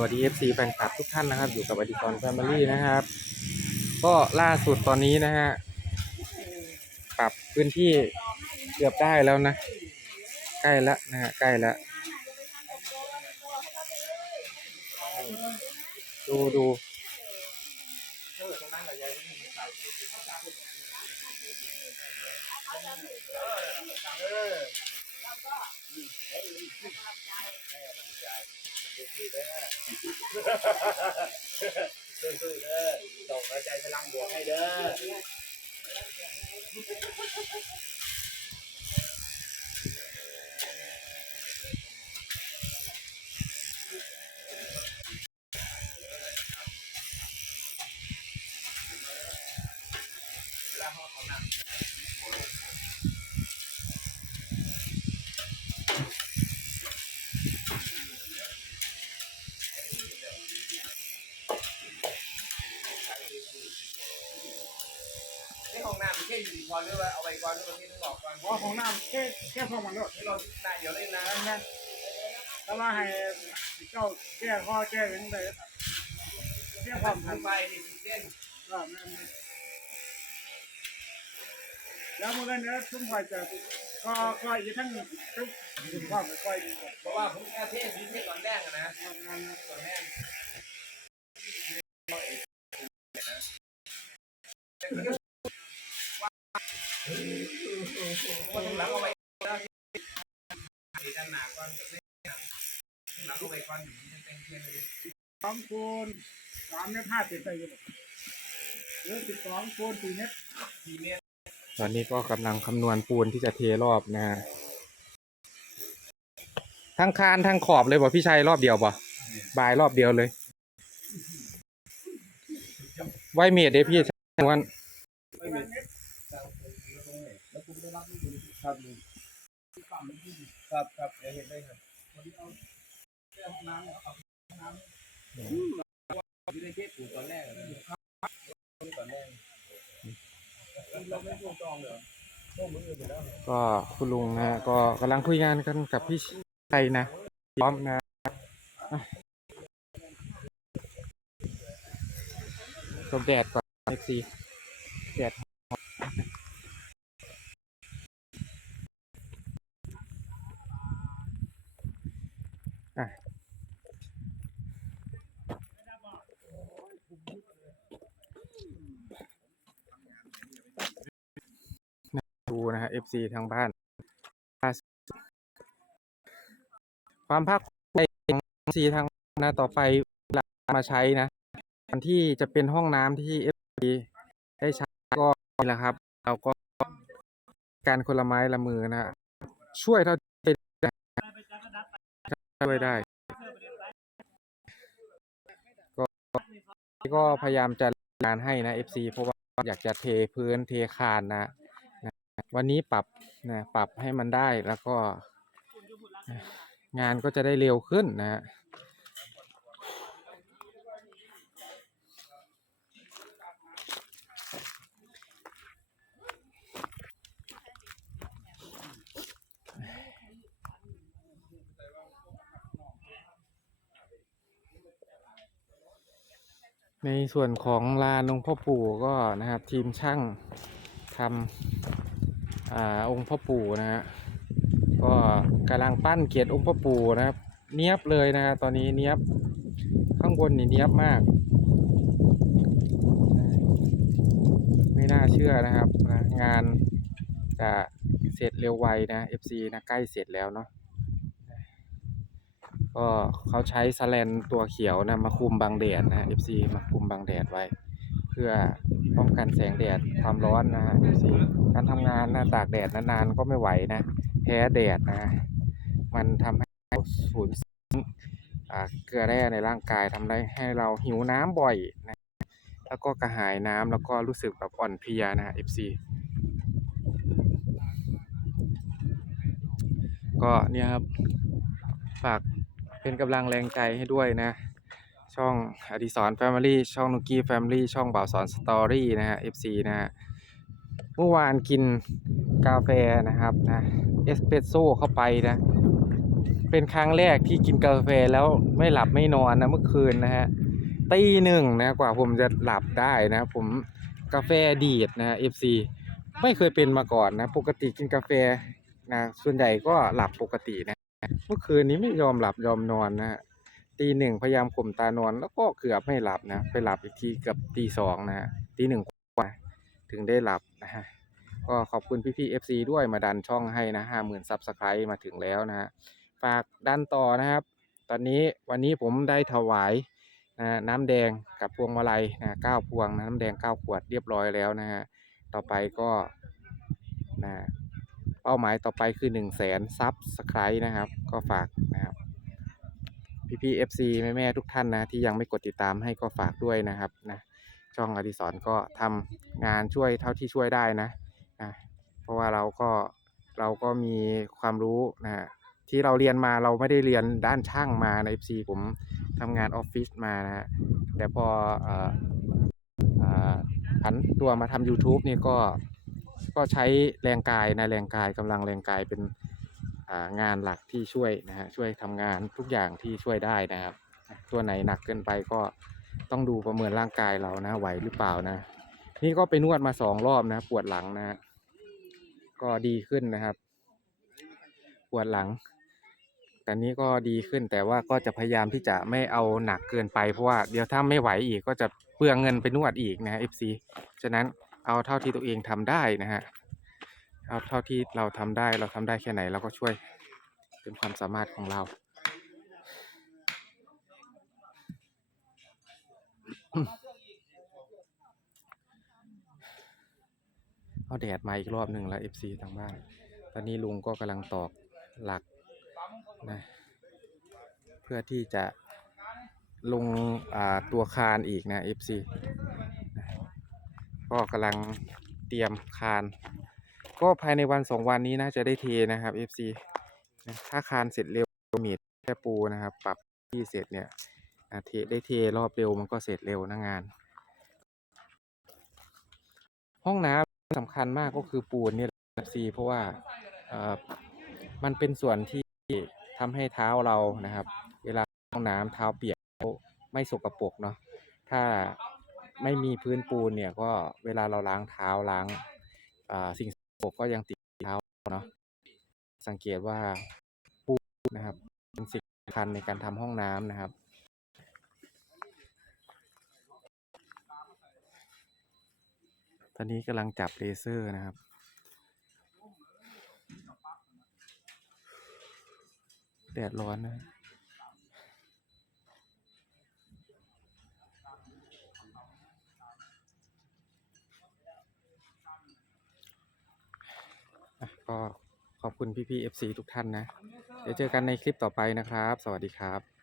วัสดี FC แฟนคลับทุกท่านนะครับ อยู่กับอดิกรแฟมิลี่นะครับ ก็ล่าสุดตอนนี้นะฮะปรับพื้นที่เกือบได้แล้วนะ ใกล้แล้วนะฮะใกล้แล้วดูดู สู้ๆเด้อส่งหัวใจพลังบวกให้เด้อ ที่ห้องน้ำแค่อยู่ก่อนหรือว่าเอาไว้ก่อนหรือว่าที่ต้องบอกก่อนขอของน้ำแค่แค่ของมันด้วยที่เราหน้าเดี๋ยวเล่นนะนั่นนั่นแล้วว่าให้เจ้าแก้ข้อแก้ยังไงแก้ความทาทังนไฟนี่สิเส้นก็นั่นแล้วเมื่อนั้นเนี่ยทุ่มไฟจะก็ก็อีกทั้งทุกถึงความไม่ค่อยดีกว่าเพราะว่าผมแค่เทศเทศก่อนแรกอะนะงานก่อนแรก คนหลังเอาไว้ด้านหน้าก่อนหลังเอาไว้ก่อนจะเป็นเพียงเลยสองคูณสามเมตรห้าสิบไปอยู่หรือสิบสองคูณสี่เมตรสี่เมตรตอนนี้ก็กำลังคำนวณปูนที่จะเทรอบนะฮะทั้งคานทั้งขอบเลยบ่พี่ชัยรอบเดียวบ่บายรอบเดียวเลย ไวเมียดเด้พี่ชัยวัน ครับครับครับเดี๋ยวเห็นได้ครับองน้ำอืมวันเทศปูตอนแรกนะครับตอนแรกเราไม่พูดจองเลยโอ้มืออื่นไปแล้วก็คุณลุงนะก็กำลังคุยงานกันกับพี่ชัยนะพร้อมนะอะตบแดดก่อนเอฟซีแดด ดูนะฮะ FC ทางบ้านความภาคใจของ FC ทางบ้านนะต่อไปเวลามาใช้นะอันที่จะเป็นห้องน้ำที่ FC ได้ใช้ก็นี่แหละครับ เราก็การคนละไม้ละมือนะฮะช่วยเท่าที่ได้ช่วยได้ ก็ก็พยายามจะงานให้นะ FC เพราะว่าอยากจะเทพื้นเทคานนะ วันนี้ปรับนะปรับให้มันได้แล้วก็ งานก็จะได้เร็วขึ้นนะฮะในส่วนของลานหลวงพ่อปู่ก็นะครับ ทีมช่างทำ อองค์พ่อปู่นะฮะก็กำลังปั้นเกียรติองค์พ่อปู่นะครับ เนียบเลยนะฮะตอนนี้เนียบข้างบนนี่เนียบมาก ไม่น่าเชื่อนะครับนะงานจะเสร็จเร็วไวนะ FC นะใกล้เสร็จแล้วเนาะก็เขาใช้สแลนตัวเขียวนะมาคุมบังแดดนะ FC มาคุมบังแดดไว้ เพื่อ ป้องกันแสงแดดความร้อนนะฮะ FC การทำงานนะตากแดดนานๆก็ไม่ไหวนะแพ้แดดนะมันทำให้สูญเสียเกลือแร่ในร่างกายทำให้ให้เราหิวน้ำบ่อยนะแล้วก็กระหายน้ำแล้วก็รู้สึกแบบอ่อนเพลียนะ FC ก็เนี่ยครับฝากเป็นกำลังแรงใจให้ด้วยนะ ช่องอดิสรแฟมิลี่ช่องนุกี้แฟมิลี่ช่องบ่าวสอนสตอรี่นะฮะ FC นะฮะเมื่อวานกินกาแฟนะครับนะเอสเปรสโซ่เข้าไปนะ เป็นครั้งแรกที่กินกาแฟแล้วไม่หลับไม่นอนนะเมื่อคืนนะฮะตีหนึ่งนะกว่าผมจะหลับได้นะ ผมกาแฟดีดนะ FC ไม่เคยเป็นมาก่อนนะ ปกติกินกาแฟนะส่วนใหญ่ก็หลับปกตินะ เมื่อคืนนี้ไม่ยอมหลับยอมนอนนะ ตีหนึ่งพยายามข่มตานอน แล้วก็เกือบไม่หลับนะไปหลับอีกทีเกือบตีสองนะตีหนึ่งกว่าถึงได้หลับนะฮะก็ขอบคุณพี่ๆ FC ด้วยมาดันช่องให้นะห้าหมื่นซับสไครต์มาถึงแล้วนะฮะฝากดันต่อนะครับ ตอนนี้วันนี้ผมได้ถวายนะน้ำแดงกับพวงมาลัยนะเก้าพวงนะน้ำแดงเก้าขวดเรียบร้อยแล้วนะฮะต่อไปก็นะเป้าหมายต่อไปคือ1 0 0 0 0แสนซับสไครต์นะครับ ก็ฝากนะครับ พี่ๆ FC แม่ๆทุกท่านนะที่ยังไม่กดติดตามให้ก็ฝากด้วยนะครับนะช่องอดิศรก็ทำงานช่วยเท่าที่ช่วยได้นะนะเพราะว่าเราก็เราก็มีความรู้นะที่เราเรียนมาเราไม่ได้เรียนด้านช่างมาใน FC ผมทำงานออฟฟิศมานะฮะแต่พอเอ่อเอ่อผันตัวมาทำ YouTube นี่ก็ก็ใช้แรงกายนะแรงกายกำลังแรงกายเป็นางานหลักที่ช่วยนะฮะช่วยทำงานทุกอย่างที่ช่วยได้นะครับ ตัวไหนหนักเกินไปก็ต้องดูประเมินร่างกายเรานะไหวหรือเปล่านะ นี่ก็ไปนวดมาสองรอบนะปวดหลังนะ ก็ดีขึ้นนะครับ ปวดหลัง แต่นี้ก็ดีขึ้นแต่ว่าก็จะพยายามที่จะไม่เอาหนักเกินไปเพราะว่าเดี๋ยวถ้าไม่ไหวอีกก็จะเปลืองเงินไปนวดอีกนะฮะ FC ฉะนั้นเอาเท่าที่ตัวเองทำได้นะฮะ เอาเท่าที่เราทำได้เราทำได้แค่ไหนเราก็ช่วยเป็นความสามารถของเรา เอาแดดมาอีกรอบหนึ่งแล้ว FC ทางบ้าน ตอนนี้ลุงก็กำลังตอกหลักนะเพื่อที่จะลงอ่าตัวคานอีกนะ FC ก็กำลังเตรียมคาน ก็ภายในวันสองวันนี้น่าจะได้เทนะครับ FC ถ้าคานเสร็จเร็วมีดแค่ปูนะครับ ปรับที่เสร็จเนี่ยเทได้เทรอบเร็วมันก็เสร็จเร็วนะงาน ห้องน้ำสำคัญมากก็คือปูนเนี่ย FC เพราะว่าเอ่อมันเป็นส่วนที่ทำให้เท้าเรานะครับ เวลาห้องน้ำเท้าเปียกไม่สกปรกเนาะถ้าไม่มีพื้นปูนเนี่ยก็เวลาเราล้างเท้าล้างอ่าสิ่ง กปรกก็ยังติดเท้าเนาะสังเกตว่าปูนนะครับเป็นสิ่งสำคัญในการทำห้องน้ำนะครับตอนนี้กำลังจับเลเซอร์นะครับ แดดร้อนนะ ก็ขอบคุณพี่ๆ FC ทุกท่านนะ เดี๋ยวเจอกันในคลิปต่อไปนะครับ สวัสดีครับ